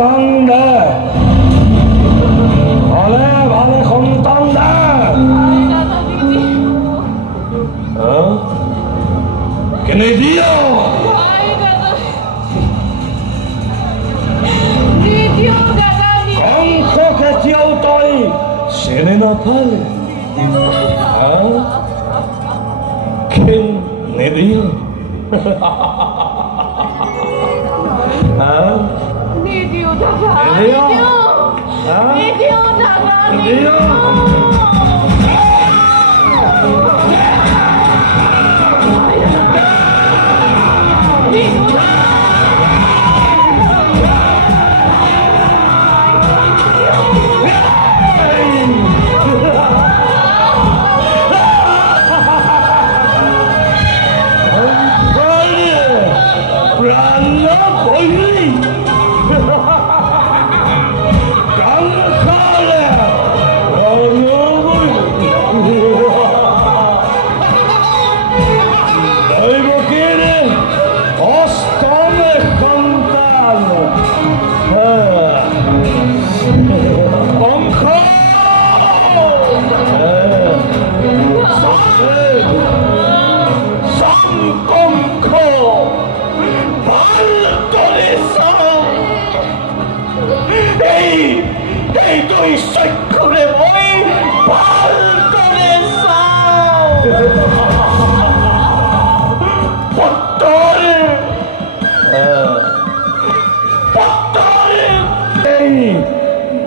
সন্তান দে ভালে ভালে সন্তান দে কেনে দিও কংস খেতিয়াও তই চেনে নাপালে নিদিও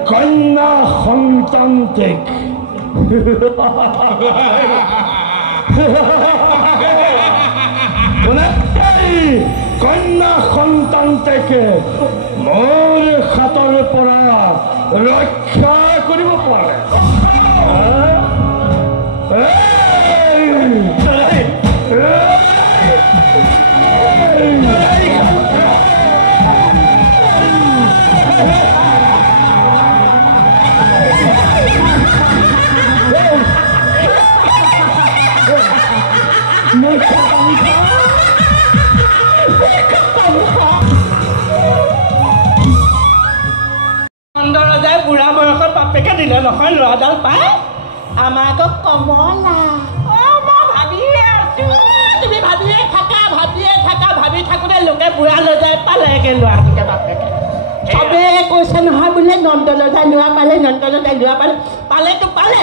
কন্যা সন্তানটিক কন্যা সন্তানটিকে মোৰ হাতৰ পৰা ৰক্ষা কৰিব পাৰে বুঢ়া বয়সত বাপেকে দিলে নহয় ল'ৰাডাল পাই আমাৰ আকৌ কমলা মই ভাবিয়ে আছো তুমি ভাবিয়ে থাকা ভাবি থাকোঁতে লোকে বুঢ়া লৈ যায় পালেগে ল'ৰাটোকে বাপেকে চবে কৈছে নহয় বোলে নন্দলতাই লোৱা পালে পালেতো পালে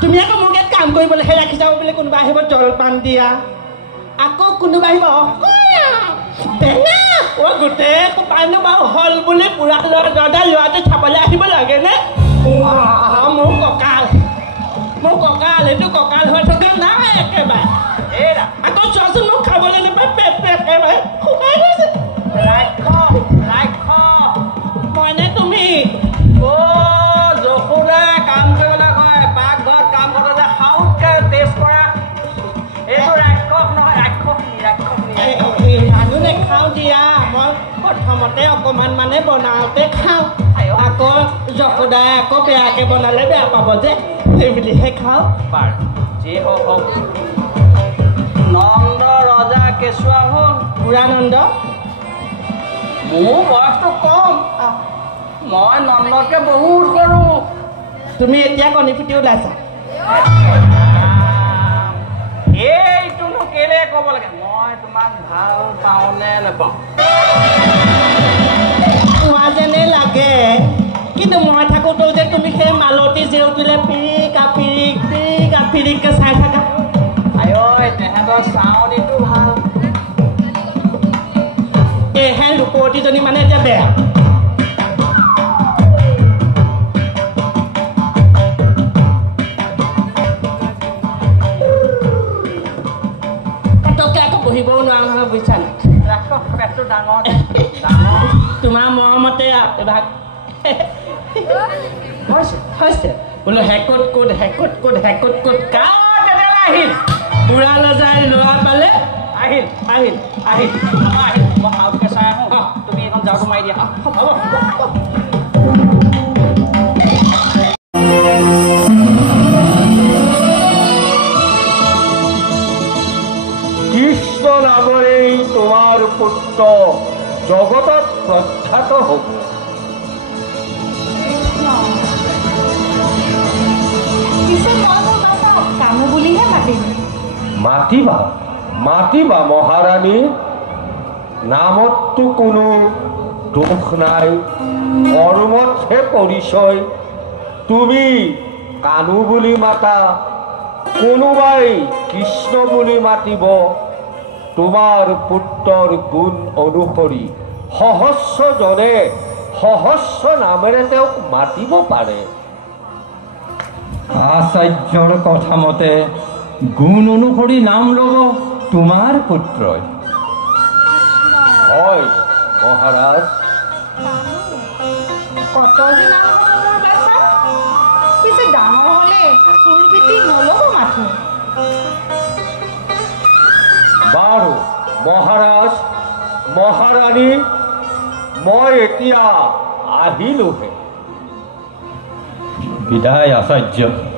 তুমি আকৌ মোক ইয়াত কাম কৰিবলৈহে ৰাখি যাব বোলে কোনোবা আহিব জলপান দিয়া আকৌ কোনোবা আহিব গোটেই পাইনো বাৰু হল বুলি বুঢ়া ল'ৰাটো চাবলৈ আহিব লাগে নে মোৰ কঁকাল এইটো কঁকাল হৈ থকা নাই একেবাৰে আকৌ চোৱাচোন মোক খাবলৈ নাপায় পেট একেবাৰে শুকাই গৈছে মইনে তুমি যশোদা কাম কৰিবলৈ কয় পাকঘৰত কাম কৰোঁতে সাউতকৈ টেষ্ট কৰা এইটো ৰাক্ষস নহয় ৰাক্ষসী মানুহ নেখাওঁ দিয়া মই প্ৰথমতে অকণমান মানে বনাওঁতে খাওঁ আকৌ যশোদাই আকৌ বেয়াকৈ বনালে বেয়া পাব যে সেইবুলিহে খাওঁ বাৰু যি হওক নন্দ ৰজা কেঁচুৱা হ'ল বুঢ়া নন্দ মোৰ বয়সটো কম মই নন্দতকৈ বহুত কৰোঁ তুমি এতিয়া কণী ফুটি ওলাইছা এইটোনো কেলে ক'ব লাগে মই তোমাক ভাল পাওঁনে নাপাওঁ পোৱা যেনে লাগে কিন্তু মই থাকোঁতেও যে তুমি সেই মালতী জেউতিলে পিৰিককৈ চাই থাকা আই তেহেঁতৰ চাউনীটো ভাল এহে ৰূপৱতীজনী মানে এতিয়া বেয়া বহিবও নোৱাৰো নহয় বুজিছা নাই পেটটো ডাঙৰ তোমাৰ মৰমতে এভাগ হৈছে বোলো হেকত ক'ত আহিল বুঢ়া লজাই ল'ৰা পালে আহিল মই সাউতকৈ চাই আহোঁ তুমি এখন জাৰটো মাৰি দিয়া হ'ব কৃষ্ণ নামৰে তোমাৰ পুত্ৰ জগতত প্ৰখ্যাত হ'ব। পিছে মই মোৰ বাছক কামু বুলিহে মাতিম। মাতিবা মাতিবা মহাৰাণী, নামততো কোনো দোষ নাই, কৰ্মতহে পৰিচয়। তুমি কানু বুলি মাতা, কোনোবাই কৃষ্ণ বুলি মাতিব। তোমাৰ পুত্ৰৰ গুণ অনুসৰি সহস্ৰজনে সহস্ৰ নামেৰে তেওঁক মাতিব পাৰে। আচাৰ্যৰ কথা মতে গুণ অনুসৰি নাম ল'ব তোমাৰ পুত্ৰই। হয় মহাৰাজ। কত যে নাম হ'ব মোৰ বাছা, পিছে ডাঙৰ হ'লে চুৰ পিটি নল'ব মাথো। বাৰু মহাৰাজ মহাৰাণী, মই এতিয়া আহিলোহে। বিদায় আচাৰ্য।